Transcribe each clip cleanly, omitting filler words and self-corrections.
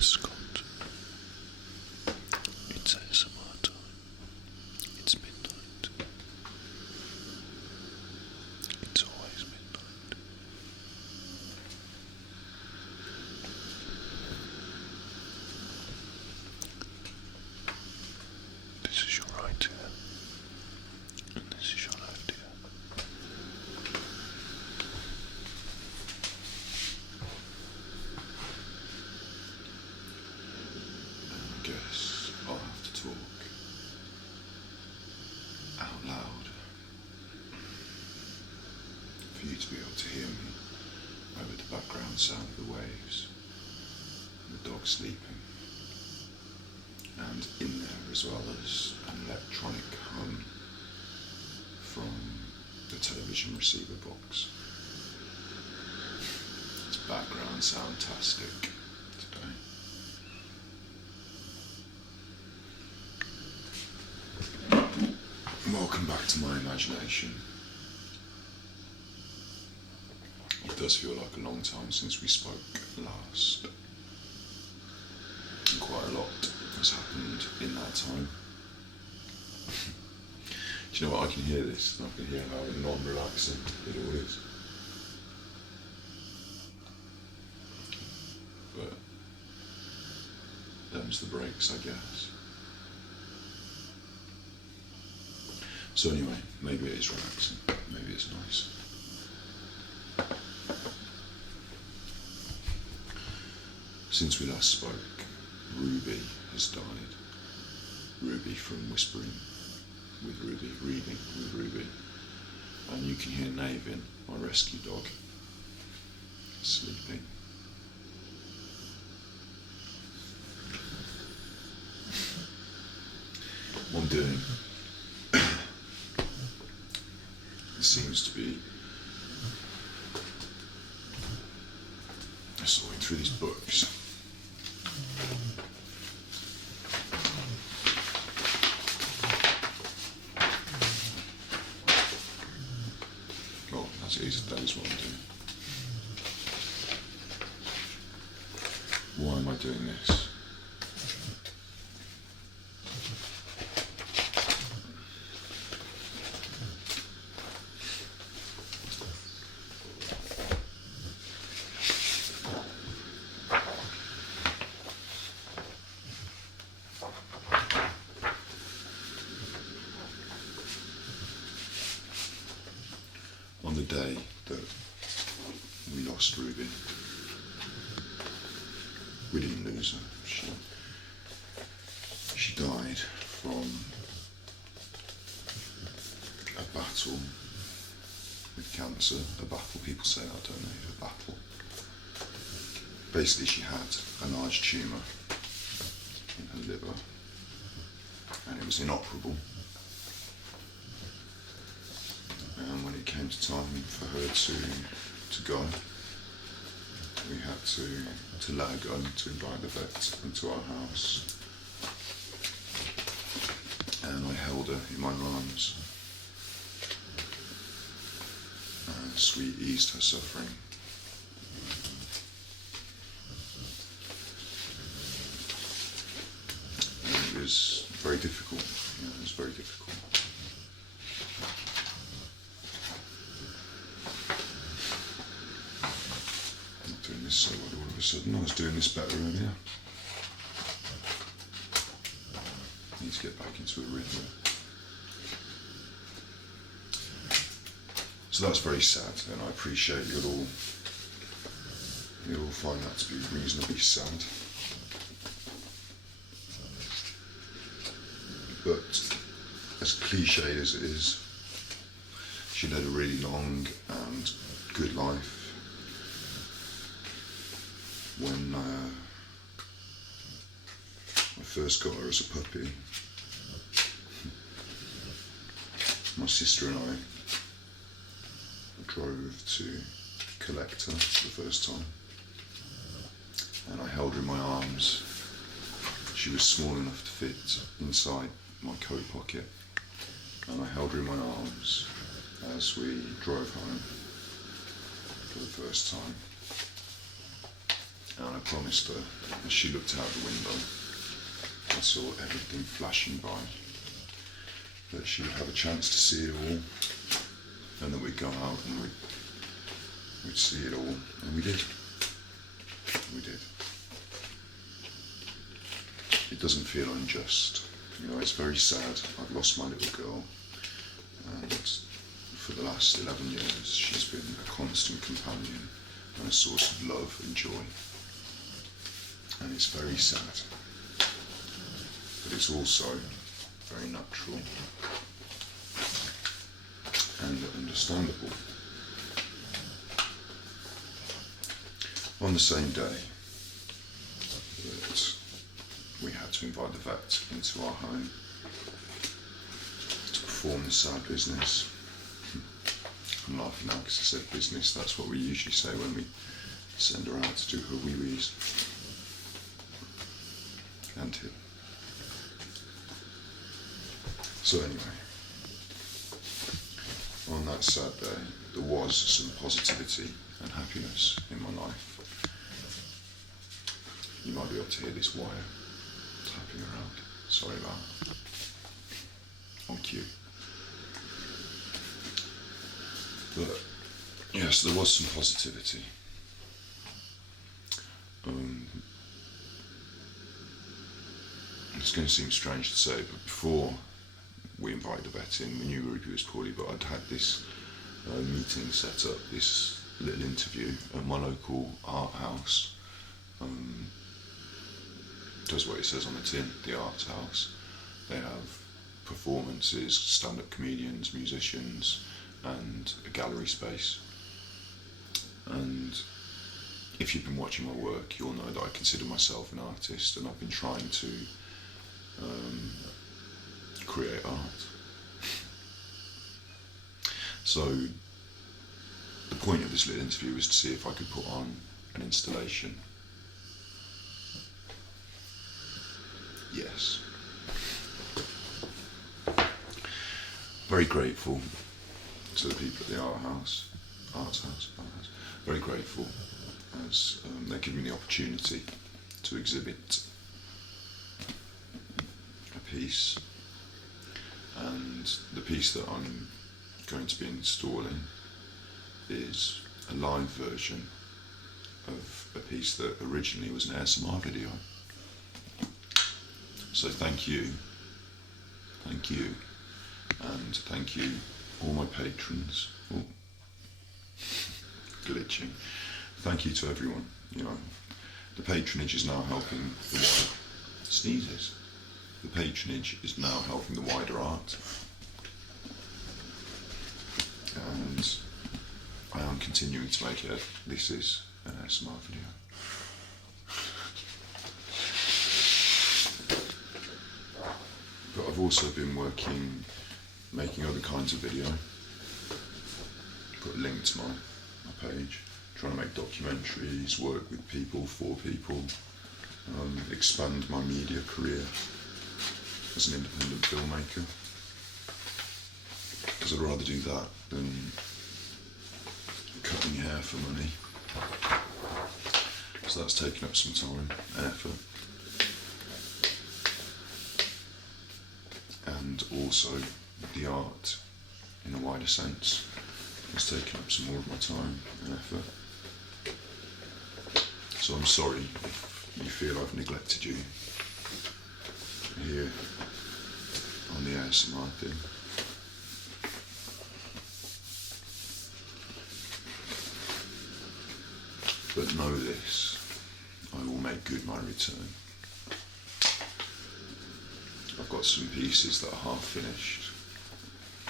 Scott. It's ASMR time. It's midnight. It's always midnight. This is your right ear, and this is your left ear. I guess I'll have to talk out loud for you to be able to hear me over the background sound of the waves, the dog sleeping, and in there as well as an electronic hum from the television receiver box. It's background soundtastic today. Welcome back to my imagination. It does feel like a long time since we spoke last. And quite a lot has happened in that time. Do you know what? I can hear this, and I can hear how non-relaxing it all is. But them's the breaks, I guess. So anyway, maybe it is relaxing, maybe it's nice. Since we last spoke, Ruby has died. Ruby from Whispering with Ruby, Reading with Ruby. And you can hear Navin, my rescue dog, sleeping. What I'm doing seems to be sorting through these books. Oh, that's easy, that is what I'm doing. Why am I doing this? On the day that we lost Ruby, we didn't lose her. She died from a battle with cancer. A battle, people say, I don't know, a battle. Basically, she had a large tumour in her liver, and it was inoperable. And when it came to time for her to go, we had to let her go, to invite the vet into our house. And I held her in my arms as we eased her suffering. And it was very difficult, it was very difficult. So all of a sudden I was doing this better earlier. Need to get back into a rhythm. So that's very sad, and I appreciate you'll all find that to be reasonably sad. But as cliched as it is, she led a really long and good life. When I first got her as a puppy, my sister and I drove to collect her for the first time, and I held her in my arms. She was small enough to fit inside my coat pocket, and I held her in my arms as we drove home for the first time. And I promised her, as she looked out the window, I saw everything flashing by, that she would have a chance to see it all, and that we'd go out and we'd see it all, and we did. We did. It doesn't feel unjust. You know, it's very sad. I've lost my little girl, and for the last 11 years she's been a constant companion and a source of love and joy. And it's very sad. But it's also very natural and understandable. On the same day that we had to invite the vet into our home to perform the sad business. I'm laughing now because I said business. That's what we usually say when we send her out to do her wee-wees. And him. So anyway, on that sad day, there was some positivity and happiness in my life. You might be able to hear this wire tapping around. Sorry about that. On cue. But yes, there was some positivity. It's going to seem strange to say, but before we invited the vet in, we knew Ruby was poorly, but I'd had this meeting set up, this little interview at my local art house. Does what it says on the tin, the arts house. They have performances, stand-up comedians, musicians, and a gallery space. And if you've been watching my work, you'll know that I consider myself an artist, and I've been trying to create art. So the point of this little interview was to see if I could put on an installation. Yes. Very grateful to the people at the arts house. Very grateful as they give me the opportunity to exhibit a piece, and the piece that I'm going to be installing is a live version of a piece that originally was an ASMR video. So thank you, and thank you all my patrons. Oh, glitching. Thank you to everyone. You know, the patronage is now helping the wider sneezes. The patronage is now helping the wider art, and I am continuing to make it. This is an ASMR video. But I've also been making other kinds of video. Put a link to my page. Trying to make documentaries, work with people, for people, expand my media career as an independent filmmaker. Because I'd rather do that than cutting hair for money. So that's taken up some time and effort. And also the art, in a wider sense, has taken up some more of my time and effort. So I'm sorry if you feel I've neglected you here on the ASMR thing. But know this, I will make good my return. I've got some pieces that are half finished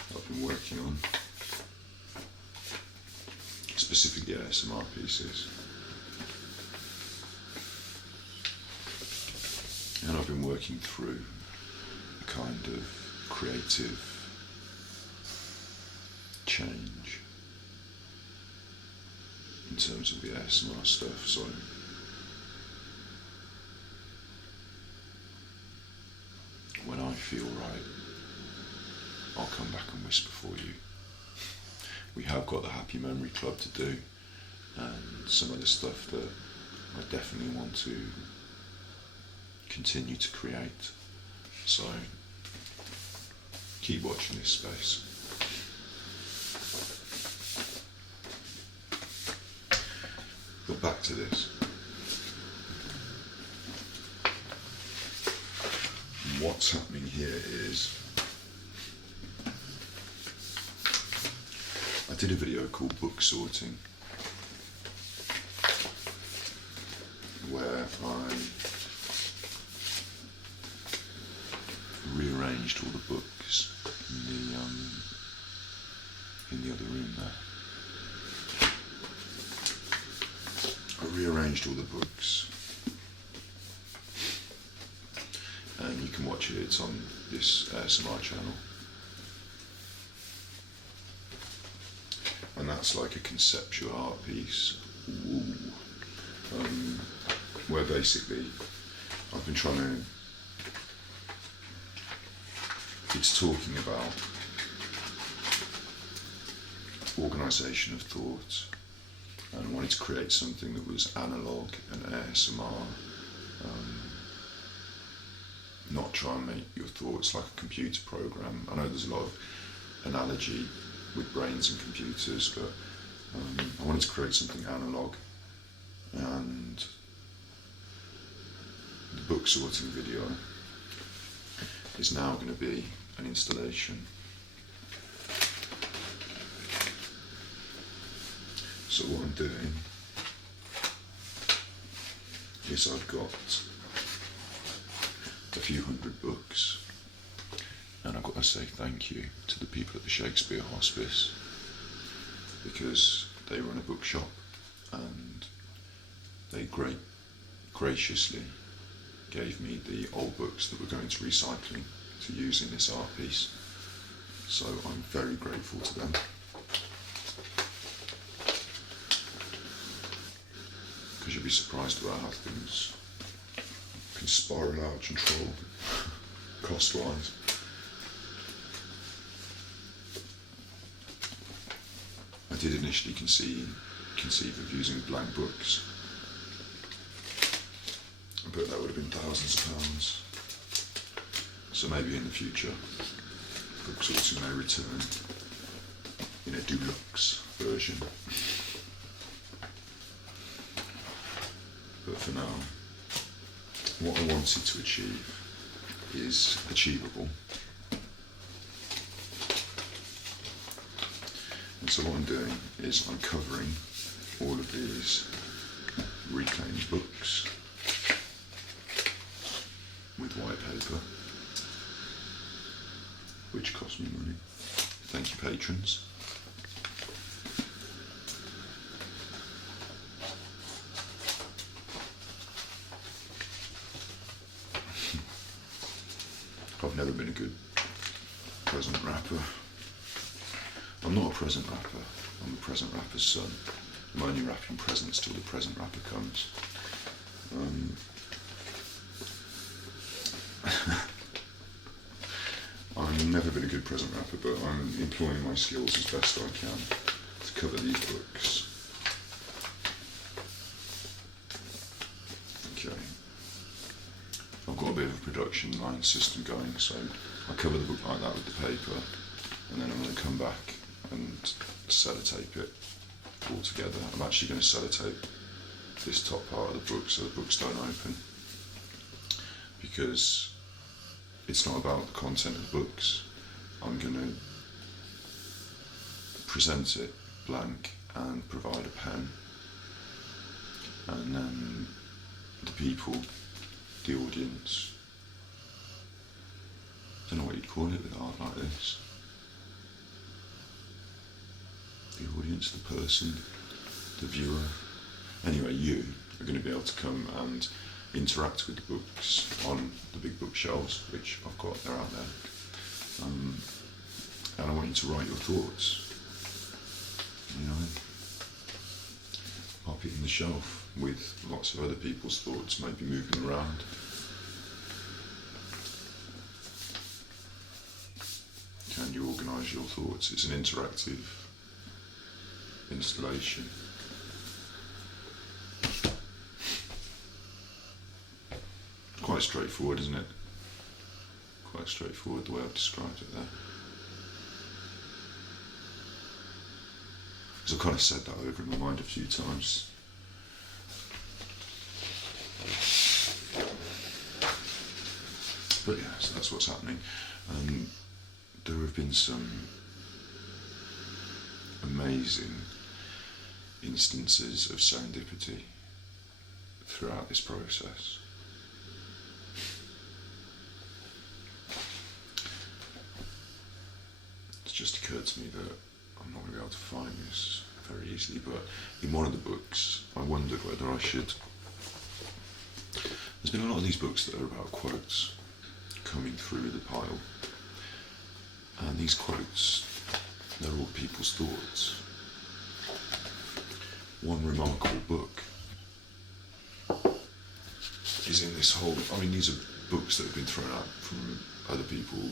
that I've been working on, specifically ASMR pieces. And I've been working through a kind of creative change in terms of the ASMR stuff, so when I feel right, I'll come back and whisper for you. We have got the Happy Memory Club to do, and some of the stuff that I definitely want to continue to create. So keep watching this space. But back to this. What's happening here is I did a video called Book Sorting, where I rearranged all the books in the other room there. I rearranged all the books, and you can watch it. It's on this ASMR channel, and that's like a conceptual art piece. Where basically I've been trying to. It's talking about organisation of thought, and I wanted to create something that was analogue and ASMR, not try and make your thoughts like a computer program. I know there's a lot of analogy with brains and computers, but I wanted to create something analogue, and the book sorting video is now going to be an installation. So what I'm doing is I've got a few hundred books, and I've got to say thank you to the people at the Shakespeare Hospice, because they run a bookshop and they graciously gave me the old books that we're going to recycling to use in this art piece. So I'm very grateful to them. Because you'll be surprised about how things can spiral out of control, cost-wise. I did initially conceive of using blank books, but that would have been thousands of pounds. So maybe in the future, book sorting may return in a deluxe version. But for now, what I wanted to achieve is achievable. And so what I'm doing is I'm covering all of these reclaimed books with white paper, which cost me money. Thank you, patrons. I've never been a good present wrapper. I'm not a present wrapper, I'm a present wrapper's son. I'm only wrapping presents till the present wrapper comes. I've never been a good present wrapper, but I'm employing my skills as best I can to cover these books. Okay. I've got a bit of a production line system going, so I cover the book like that with the paper, and then I'm going to come back and sellotape it all together. I'm actually going to sellotape this top part of the book so the books don't open, because it's not about the content of the books. I'm going to present it blank and provide a pen, and then the people, the audience, I don't know what you'd call it with art like this. The audience, the person, the viewer. Anyway, you are going to be able to come and interact with the books on the big bookshelves, which I've got, they're out there. And I want you to write your thoughts. You know, pop it in the shelf with lots of other people's thoughts maybe moving around. Can you organise your thoughts? It's an interactive installation. quite straightforward, isn't it? Quite straightforward the way I've described it there. Because I've kind of said that over in my mind a few times. But yeah, so that's what's happening. There have been some amazing instances of serendipity throughout this process. It's just occurred to me that I'm not going to be able to find this very easily, but in one of the books I wondered whether I should... There's been a lot of these books that are about quotes coming through the pile, and these quotes, they're all people's thoughts. One remarkable book is in this whole... I mean, these are books that have been thrown out from other people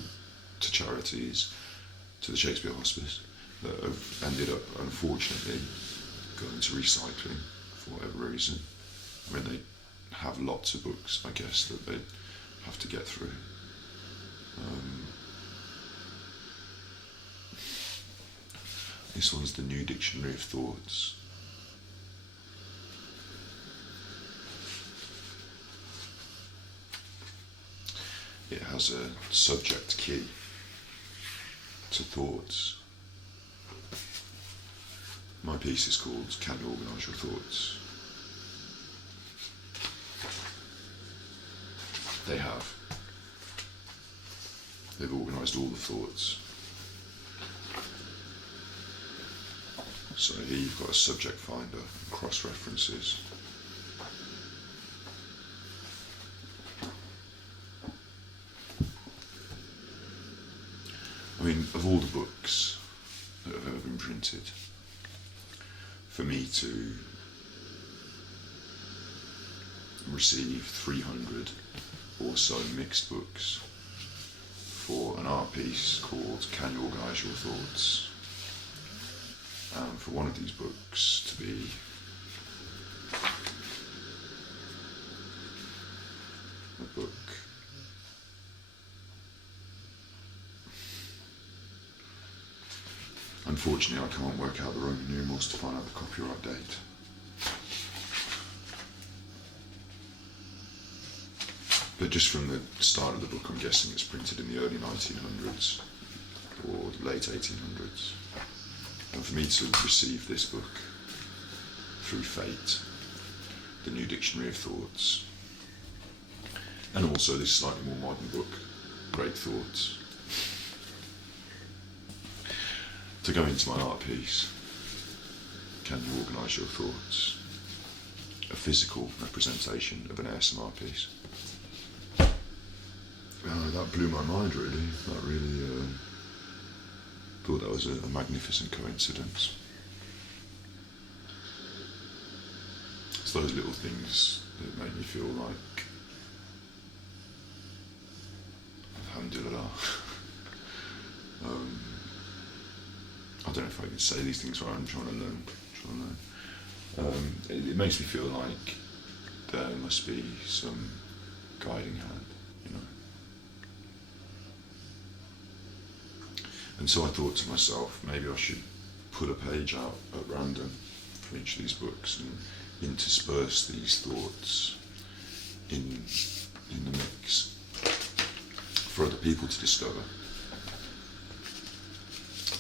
to charities, to the Shakespeare Hospice, that have ended up, unfortunately, going into recycling for whatever reason. I mean, they have lots of books, I guess, that they have to get through. This one's the New Dictionary of Thoughts. It has a subject key to thoughts. My piece is called Can You Organise Your Thoughts? They have. They've organised all the thoughts. So here you've got a subject finder and cross-references. I mean, of all the books that have ever been printed, for me to receive 300 or so mixed books for an art piece called Can You Organise Your Thoughts, and for one of these books to be a book unfortunately I can't work out the Roman numerals to find out the copyright date. But just from the start of the book, I'm guessing it's printed in the early 1900s or late 1800s. And for me to receive this book through fate, the New Dictionary of Thoughts, and also this slightly more modern book, Great Thoughts, to go into my art piece, Can You Organise Your Thoughts? A physical representation of an ASMR piece. That blew my mind, really. That really thought that was a magnificent coincidence. It's those little things that make me feel like alhamdulillah. I don't know if I can say these things right. I'm trying to learn. It makes me feel like there must be some guiding hand, you know. And so I thought to myself, maybe I should put a page out at random for each of these books and intersperse these thoughts in the mix for other people to discover.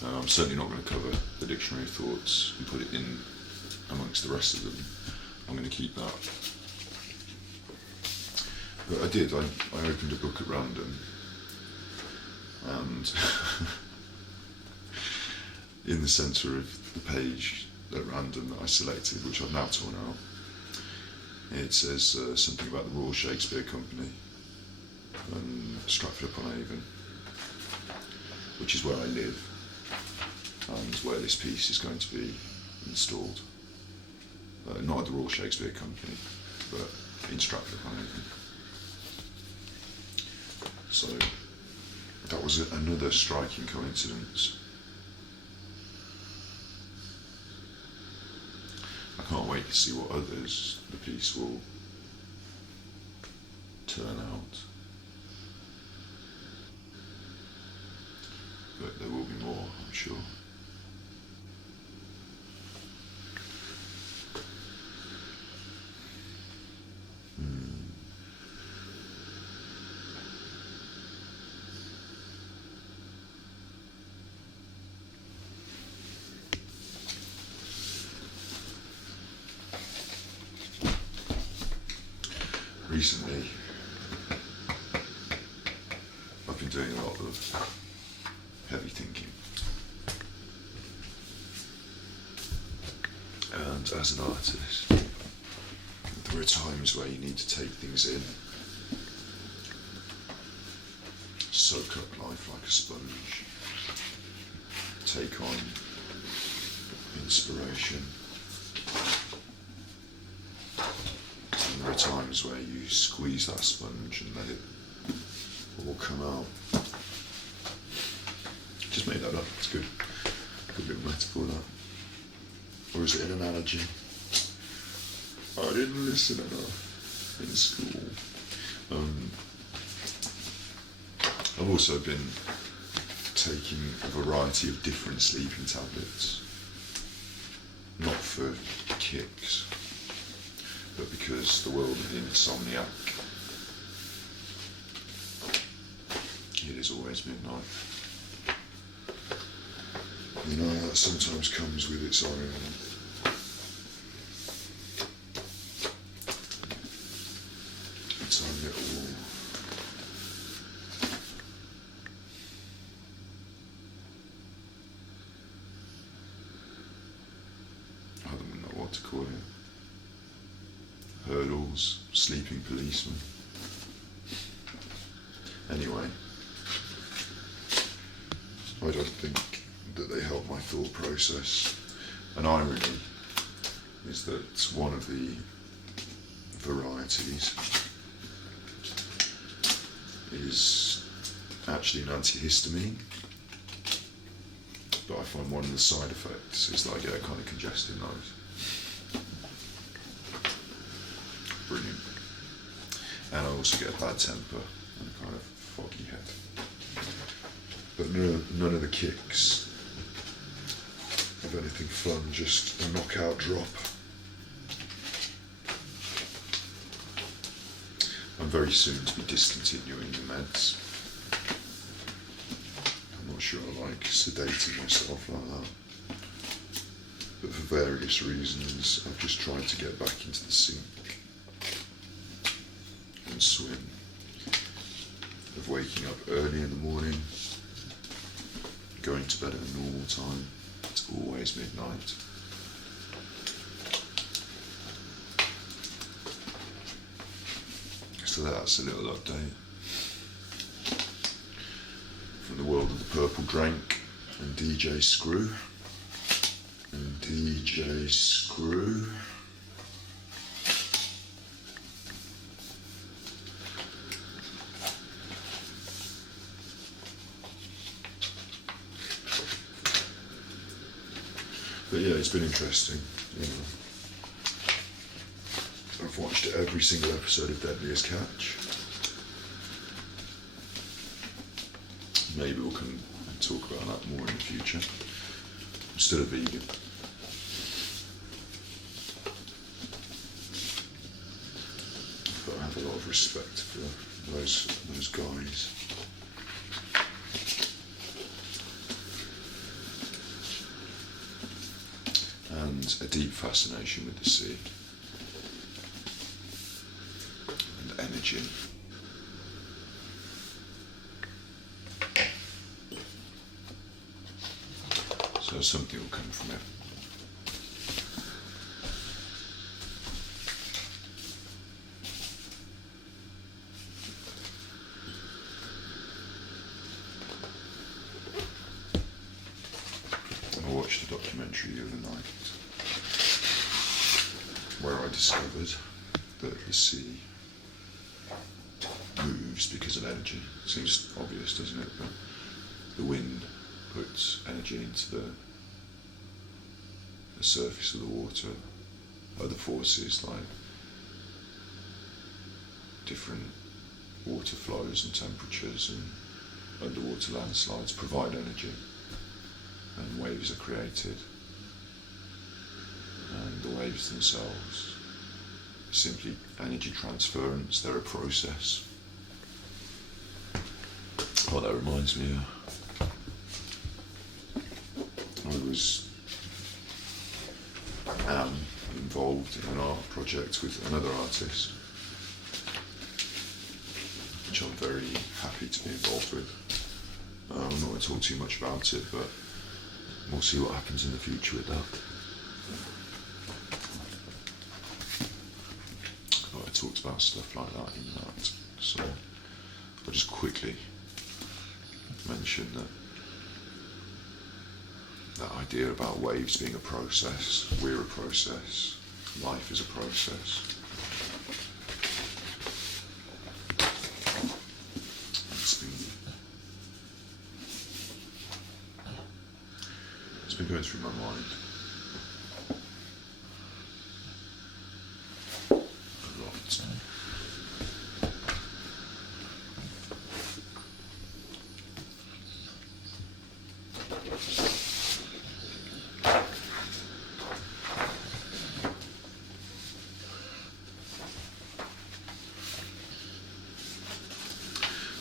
I'm certainly not going to cover the Dictionary of Thoughts and put it in amongst the rest of them. I'm going to keep that. But I did. I opened a book at random, and in the centre of the page at random that I selected, which I've now torn out, it says something about the Royal Shakespeare Company and Stratford-upon-Avon, which is where I live and where this piece is going to be installed. Not at the Royal Shakespeare Company, but in Stratford-upon-Avon. So that was another striking coincidence. I can't wait to see what others the piece will turn out. But there will be more, I'm sure. Recently, I've been doing a lot of heavy thinking. And as an artist, there are times where you need to take things in, soak up life like a sponge, take on inspiration. And there are times where you squeeze that sponge and let it all come out. Just made that up, it's good. Good little metaphor, that. Or is it an analogy? I didn't listen enough in school. I've also been taking a variety of different sleeping tablets. Not for kicks, but because the world is insomniac. It is always midnight. You know, that sometimes comes with its own little I don't know what to call it. Hurdles, sleeping policemen. Anyway, I don't think that they help my thought process. An irony is that one of the varieties is actually an antihistamine, but I find one of the side effects is that I get a kind of congested nose. Brilliant. And I also get a bad temper and a kind of foggy head. But none of the kicks of anything fun, just a knockout drop. I'm very soon to be discontinuing the meds. I'm not sure I like sedating myself like that. But for various reasons, I've just tried to get back into the sink and swim. Of waking up early in the morning, going to bed at a normal time. It's always midnight. So that's a little update from the world of the Purple Drank and DJ Screw. And DJ Screw. But yeah, it's been interesting. You know. I've watched every single episode of Deadliest Catch. Maybe we'll come and talk about that more in the future. I'm still a vegan. But I have a lot of respect for those guys. And a deep fascination with the sea and energy. So something will come from it. I watched a documentary the other night where I discovered that the sea moves because of energy. Seems obvious, doesn't it? But the wind puts energy into the surface of the water. Other forces like different water flows and temperatures and underwater landslides provide energy, and waves are created, and the waves themselves are simply energy transference. They're a process. Oh, that reminds me, I am involved in an art project with another artist, which I'm very happy to be involved with. I'm not going to talk too much about it, but we'll see what happens in the future with that. I talked about stuff like that in that, so I'll just quickly mention that idea about waves being a process. We're a process. Life is a process. It's been going through my mind a lot.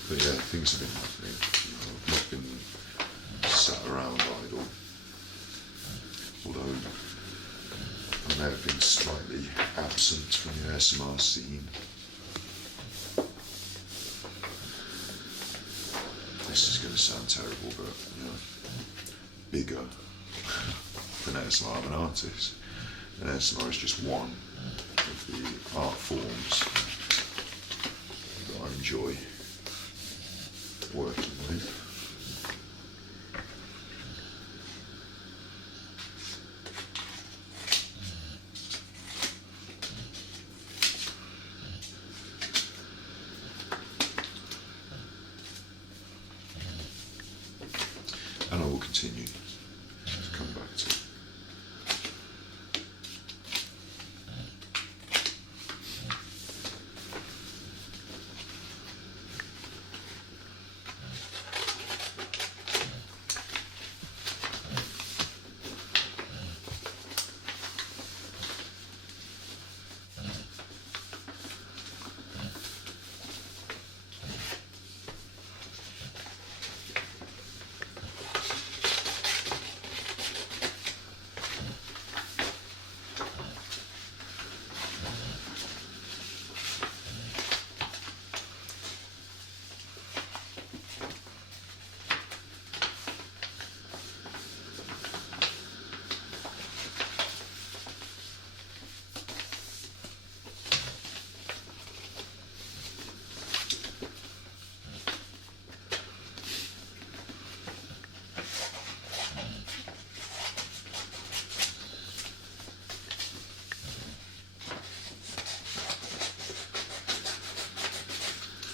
But yeah, things have been happening. I've not been sat around idle. Although I may have been slightly absent from the ASMR scene. This is going to sound terrible, but bigger than ASMR. I'm an artist, and ASMR is just one of the art forms that I enjoy working with. And I will continue to come back to it.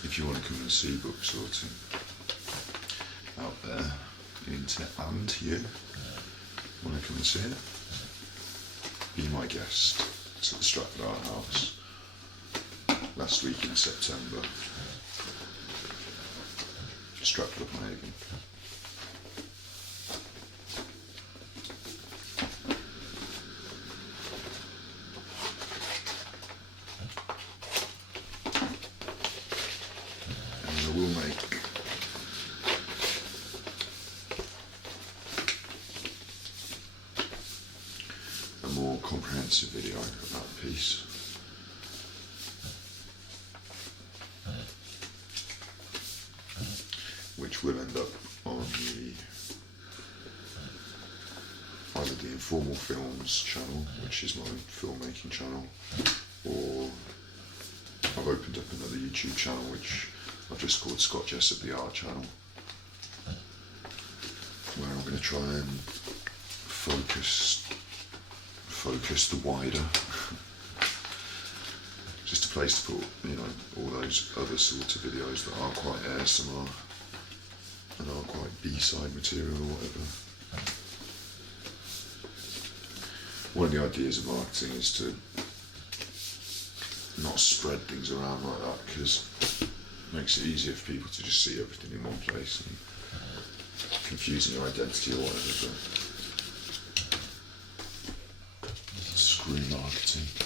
If you want to come and see book sorting out there, into and you want to come and see it, be my guest. It's at the Stratford Art House last week in September, Stratford upon Avon. Will make a more comprehensive video about the piece. Which will end up on either the Informal Films channel, which is my filmmaking channel, or I've opened up another YouTube channel which I've just called Scott Jessup the Art Channel, where I'm going to try and focus the wider, just a place to put, all those other sort of videos that aren't quite ASMR and aren't quite B-side material or whatever. One of the ideas of marketing is to not spread things around like that, because Makes it easier for people to just see everything in one place and confusing your identity or whatever. But screw marketing.